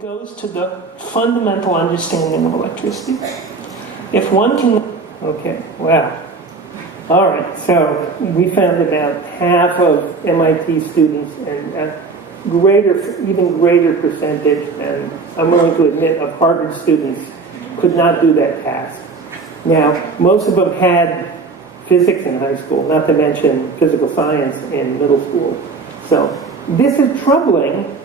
it goes to the fundamental understanding of electricity. If one can, okay, wow. All right, so we found about half of MIT students and even greater percentage, and I'm willing to admit, of Harvard students could not do that task. Now, most of them had physics in high school, not to mention physical science in middle school. So this is troubling,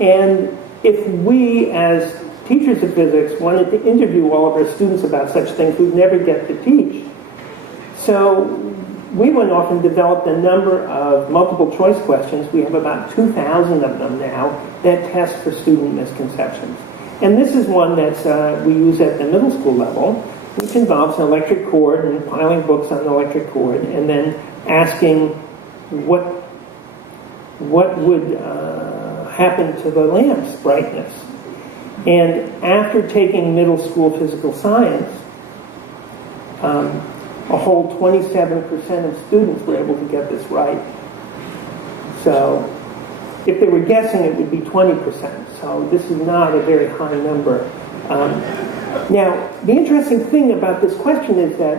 and if we as teachers of physics wanted to interview all of our students about such things, we'd never get to teach. So we went off and developed a number of multiple choice questions. We have about 2,000 of them now that test for student misconceptions. And this is one that we use at the middle school level, which involves an electric cord and piling books on the electric cord, and then asking what would happen to the lamp's brightness. And after taking middle school physical science, a whole 27% of students were able to get this right. So if they were guessing, it would be 20%. So this is not a very high number. Now, the interesting thing about this question is that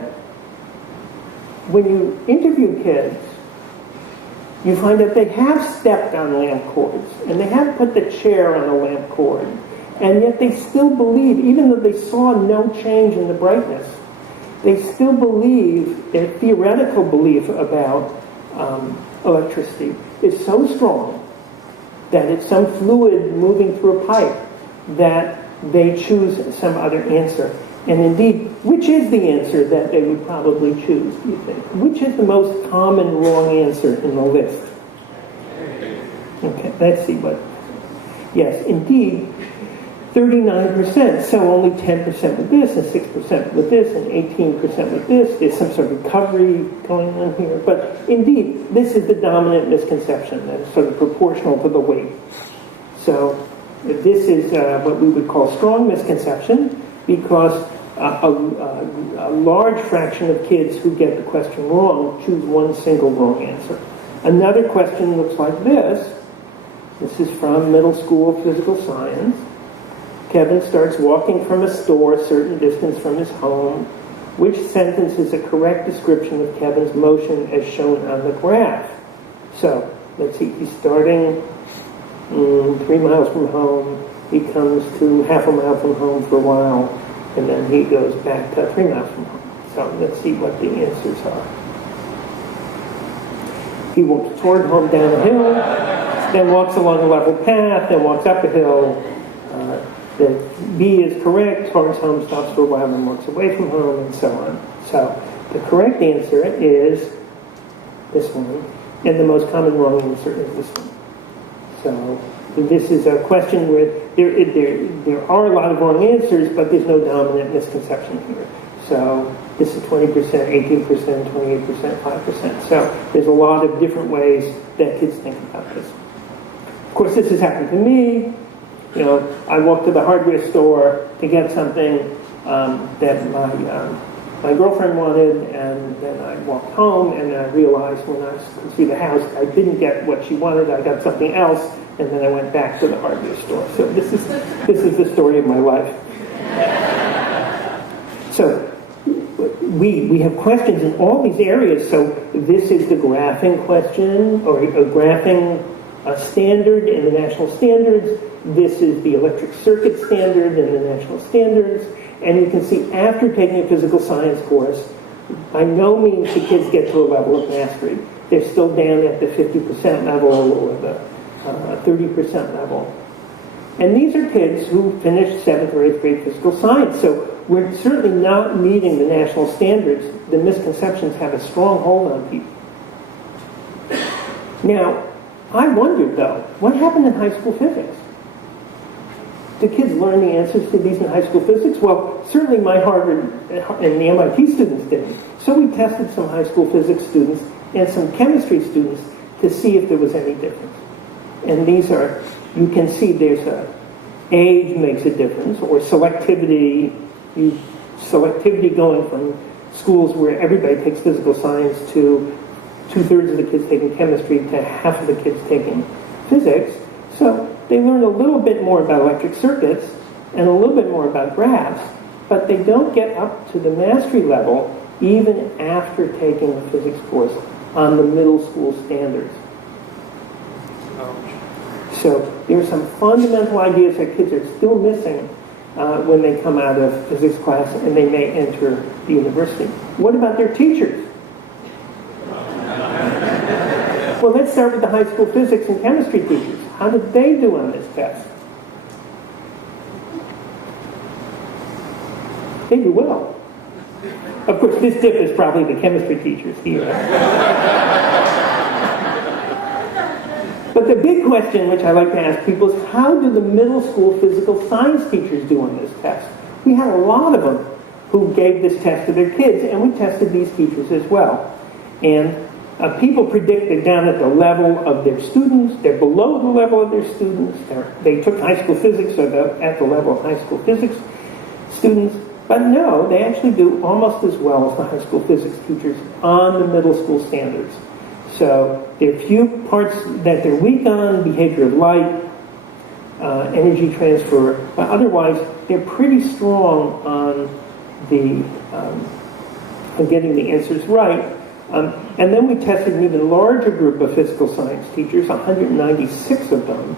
when you interview kids, you find that they have stepped on lamp cords, and they have put the chair on a lamp cord, and yet they still believe, even though they saw no change in the brightness, they still believe, their theoretical belief about electricity is so strong that it's some fluid moving through a pipe that they choose some other answer. And indeed, which is the answer that they would probably choose, do you think? Which is the most common wrong answer in the list? Okay, let's see what. Yes, indeed, 39%, so only 10% with this, and 6% with this, and 18% with this. There's some sort of recovery going on here. But indeed, this is the dominant misconception that is sort of proportional to the weight. So this is what we would call strong misconception, because a large fraction of kids who get the question wrong choose one single wrong answer. Another question looks like this. This is from middle school physical science. Kevin starts walking from a store a certain distance from his home. Which sentence is a correct description of Kevin's motion as shown on the graph? So, let's see, he's starting 3 miles from home. He comes to half a mile from home for a while, and then he goes back to 3 miles from home. So let's see what the answers are. He walks toward home down a hill, then walks along a level path, then walks up a hill. The B is correct, towards home, stops for a while, then walks away from home, and so on. So the correct answer is this one, and the most common wrong answer is this one. So this is a question where there are a lot of wrong answers, but there's no dominant misconception here. So this is 20%, 18%, 28%, 5%. So there's a lot of different ways that kids think about this. Of course, this has happened to me. You know, I walked to the hardware store to get something that my girlfriend wanted, and then I walked home, and I realized when I could see the house, I didn't get what she wanted. I got something else, and then I went back to the hardware store. So this is the story of my life. So we have questions in all these areas. So this is the graphing question, or a graphing standard in the national standards. This is the electric circuit standard in the national standards. And you can see after taking a physical science course, by no means do kids get to a level of mastery. They're still down at the 50% level or the 30% level. And these are kids who finished 7th or 8th grade physical science. So we're certainly not meeting the national standards. The misconceptions have a strong hold on people. Now, I wondered, though, what happened in high school physics? Do kids learn the answers to these in high school physics? Well, certainly my Harvard and the MIT students didn't. So we tested some high school physics students and some chemistry students to see if there was any difference. And these are, you can see there's age makes a difference, or selectivity. Selectivity going from schools where everybody takes physical science to 2/3 of the kids taking chemistry to half of the kids taking physics. So they learn a little bit more about electric circuits and a little bit more about graphs, but they don't get up to the mastery level even after taking a physics course on the middle school standards. So there are some fundamental ideas that kids are still missing when they come out of physics class and they may enter the university. What about their teachers? Well, let's start with the high school physics and chemistry teachers. How did they do on this test? They do well. Of course, this dip is probably the chemistry teachers here. But the big question, which I like to ask people, is how do the middle school physical science teachers do on this test? We had a lot of them who gave this test to their kids, and we tested these teachers as well. And people predict they're down at the level of their students, they're below the level of their students, they took high school physics, so they're at the level of high school physics students. But no, they actually do almost as well as the high school physics teachers on the middle school standards. So there are a few parts that they're weak on, behavior of light, energy transfer, but otherwise they're pretty strong on the on getting the answers right. And then we tested an even larger group of physical science teachers, 196 of them,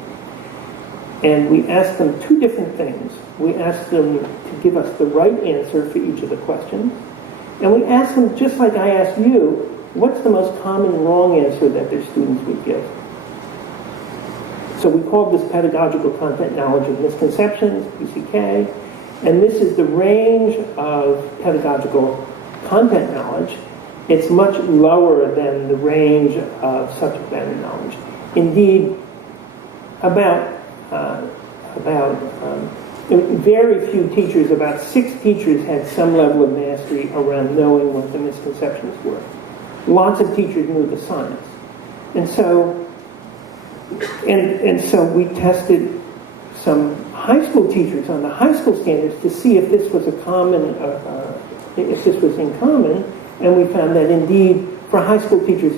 and we asked them two different things. We asked them to give us the right answer for each of the questions, and we asked them, just like I asked you, what's the most common wrong answer that their students would give? So we called this pedagogical content knowledge of misconceptions, PCK, and this is the range of pedagogical content knowledge. It's much lower than the range of subject matter knowledge. Indeed, very few teachers, about 6 teachers had some level of mastery around knowing what the misconceptions were. Lots of teachers knew the science. And so we tested some high school teachers on the high school standards to see if this was in common, and we found that indeed for high school teachers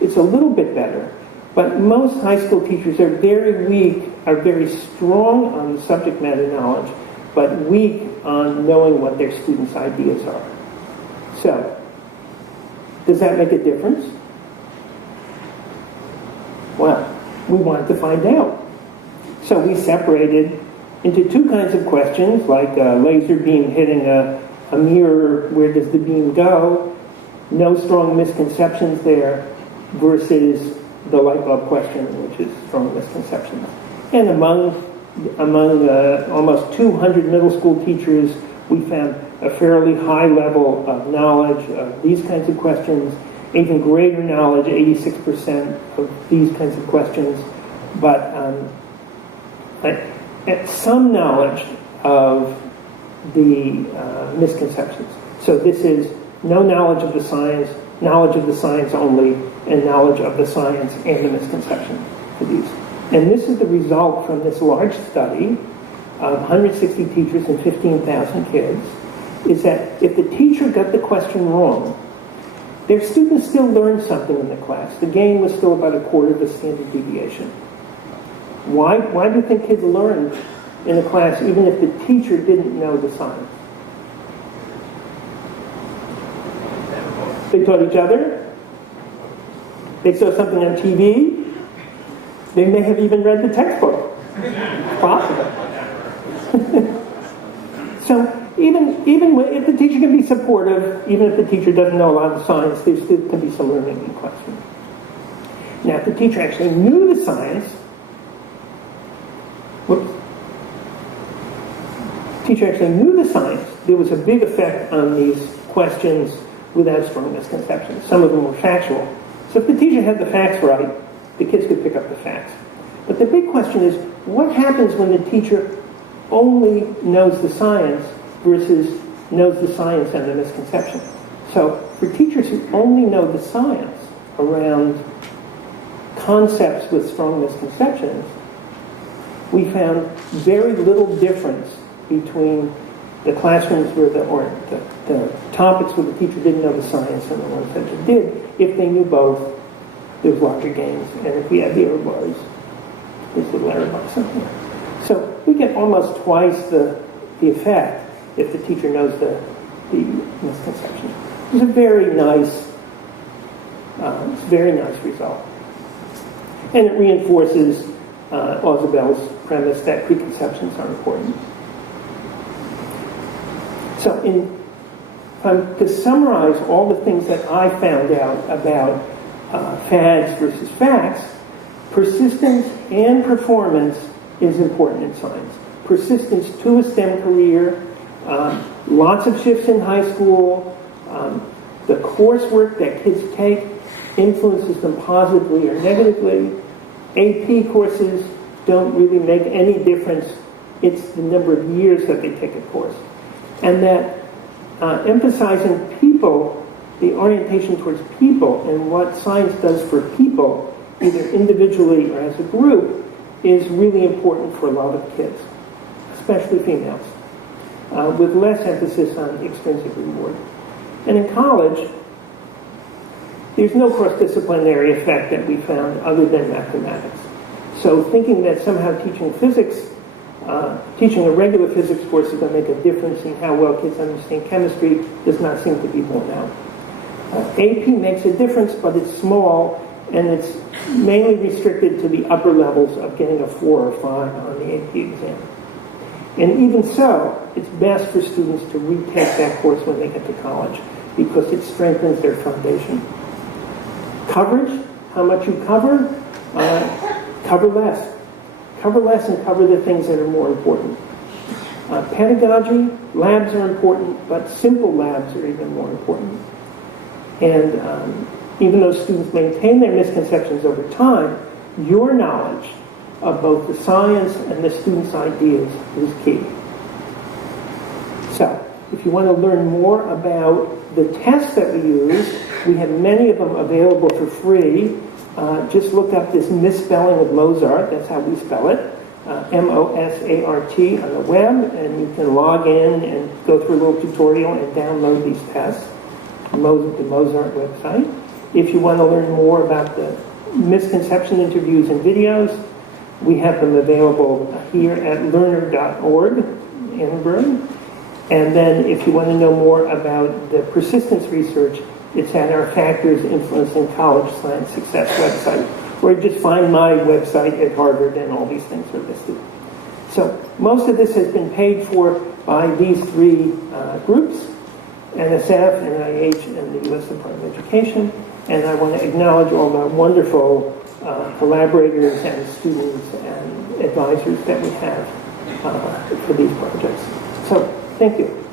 it's a little bit better, but most high school teachers are very weak, are very strong on subject matter knowledge, but weak on knowing what their students' ideas are. So, does that make a difference? Well, we wanted to find out. So we separated into 2 kinds of questions, like a laser beam hitting a mirror, where does the beam go? No strong misconceptions there, versus the light bulb question, which is strong misconceptions. And among almost 200 middle school teachers, we found a fairly high level of knowledge of these kinds of questions, even greater knowledge, 86% of these kinds of questions, but some knowledge of the misconceptions. So this is no knowledge of the science only, and knowledge of the science and the misconception for these. And this is the result from this large study of 160 teachers and 15,000 kids, is that if the teacher got the question wrong, their students still learned something in the class. The gain was still about a quarter of the standard deviation. Why do you think kids learned in a class even if the teacher didn't know the science? They taught each other. They saw something on TV. They may have even read the textbook. It's possible. So even if the teacher can be supportive, even if the teacher doesn't know a lot of science, there still can be some learning in the classroom. Now, if the teacher actually knew the science, there was a big effect on these questions without strong misconceptions. Some of them were factual. So if the teacher had the facts right, the kids could pick up the facts. But the big question is, what happens when the teacher only knows the science versus knows the science and the misconception? So for teachers who only know the science around concepts with strong misconceptions, we found very little difference between the classrooms where the topics where the teacher didn't know the science and the ones that they did. If they knew both, there's larger gains, and if we had the error bars, This little error box up here. So we get almost twice the effect if the teacher knows the misconception. It's a very nice result. And it reinforces Ausubel's premise that preconceptions are important. So to summarize all the things that I found out about fads versus facts, persistence and performance is important in science. Persistence to a STEM career, lots of shifts in high school, the coursework that kids take influences them positively or negatively. AP courses don't really make any difference. It's the number of years that they take a course. And that emphasizing people, the orientation towards people and what science does for people, either individually or as a group, is really important for a lot of kids, especially females, with less emphasis on extrinsic reward. And in college, there's no cross-disciplinary effect that we found other than mathematics. So thinking that somehow teaching physics, teaching a regular physics course is going to make a difference in how well kids understand chemistry does not seem to be borne out. AP makes a difference, but it's small, and it's mainly restricted to the upper levels of getting a 4 or 5 on the AP exam. And even so, it's best for students to retake that course when they get to college because it strengthens their foundation. Coverage, how much you cover, cover less. Cover less and cover the things that are more important. Pedagogy, labs are important, but simple labs are even more important. And even though students maintain their misconceptions over time, your knowledge of both the science and the students' ideas is key. So, if you want to learn more about the tests that we use, we have many of them available for free. Just look up this misspelling of Mozart, that's how we spell it, M-O-S-A-R-T on the web, and you can log in and go through a little tutorial and download these tests, the Mozart website. If you want to learn more about the misconception interviews and videos, we have them available here at learner.org, Annenberg. And then if you want to know more about the persistence research, it's at our Factors Influencing College Science Success website, or just find my website at Harvard and all these things are listed. So most of this has been paid for by these three groups, NSF, NIH, and the U.S. Department of Education. And I want to acknowledge all the wonderful collaborators and students and advisors that we have for these projects. So thank you.